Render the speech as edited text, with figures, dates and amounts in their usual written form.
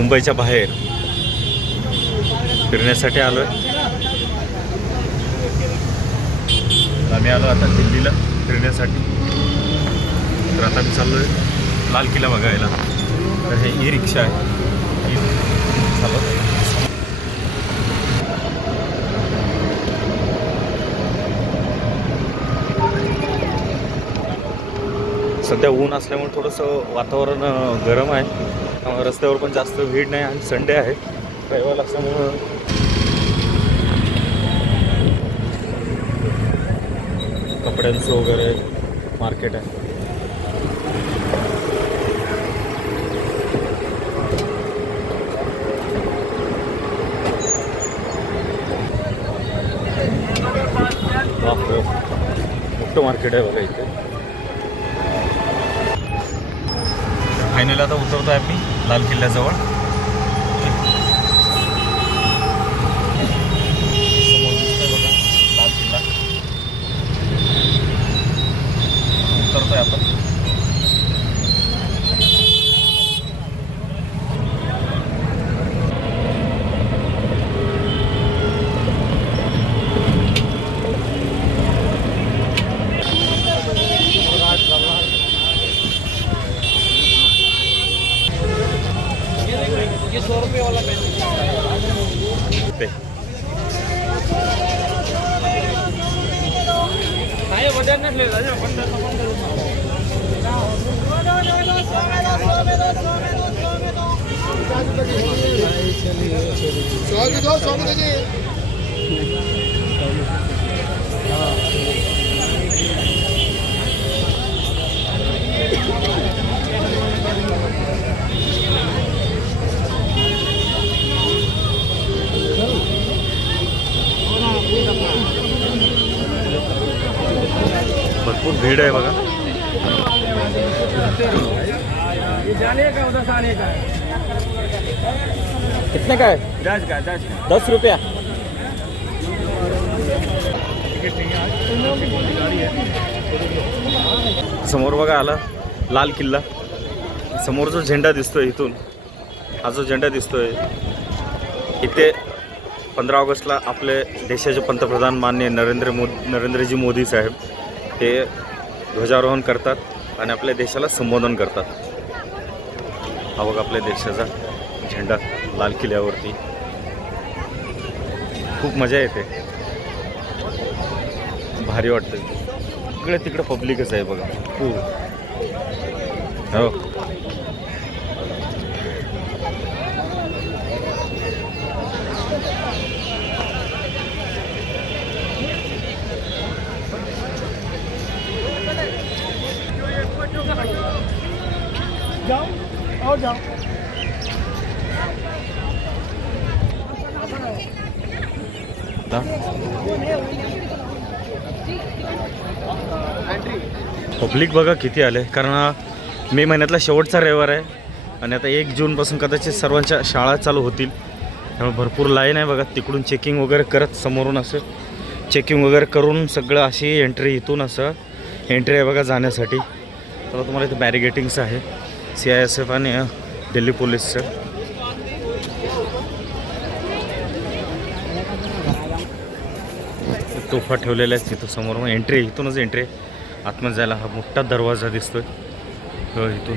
मुंबईच्या बाहेर फिरण्यासाठी आलो आहे. आम्ही आलो आता दिल्लीला फिरण्यासाठी. तर आता मी चाललो आहे लाल किल्ला बघायला. तर हे ई रिक्षा आहे. चालू सध्या ऊन असल्यामुळे थोडंसं वातावरण गरम आहे. रस्त्यावर पण जास्त भीड नाही आणि संडे आहे, रविवार असल्यामुळं कपड्यांचं वगैरे मार्केट आहे. मोठं मार्केट आहे बघा इथे. फायनली आता उतरतो आहे आम्ही लाल किल्ल्याजवळ. समोर दिसतोय बघा लाल किल्ला. उतरतोय आपण. ये 100 रुपये वाला पेन नाही वजन नाही लेला बंद भरपूर भीड़ है बघा. जाने का उधर से आने का कितने का है? 10 रुपया. समोर बघा आला लाल किल्ला. समोर जो झेंडा दिसतोय इथून, हा जो झेंडा दिसतोय इथे 15 ऑगस्टला आपले देशाचे पंतप्रधान माननीय नरेंद्रजी मोदी साहेब हे ध्वजारोहण करतात आणि आपल्या देशाला संबोधन करतात. हा बघा आपल्या देशाचा झेंडा लाल किल्ल्यावरती. खूप मजा येते, भारी वाटतं. इकडे तिकडे पब्लिकच आहे बघा. हो जाओ और जाओ. पब्लिक बघा किती आले, कारण मे महिन्यातला शेवटचा रविवार आहे आणि आता 1 जूनपासून कदाचित सर्वांच्या शाळा चालू होतील. त्यामुळे भरपूर लाईन आहे बघा. तिकडून चेकिंग वगैरे करत समोरून असं चेकिंग वगैरे करून सगळं अशी एंट्री, इथून असं एंट्री आहे बघा जाण्यासाठी. तर तुम्हाला इथे बॅरिगेटिंग्स आहे CISF आणि दिल्ली पोलीसचं. तोफा ठेवलेल्या आहेत तिथं समोर. मग एंट्री इथूनच एंट्री आतमध्ये जायला. हा मोठा दरवाजा दिसतोय इथून.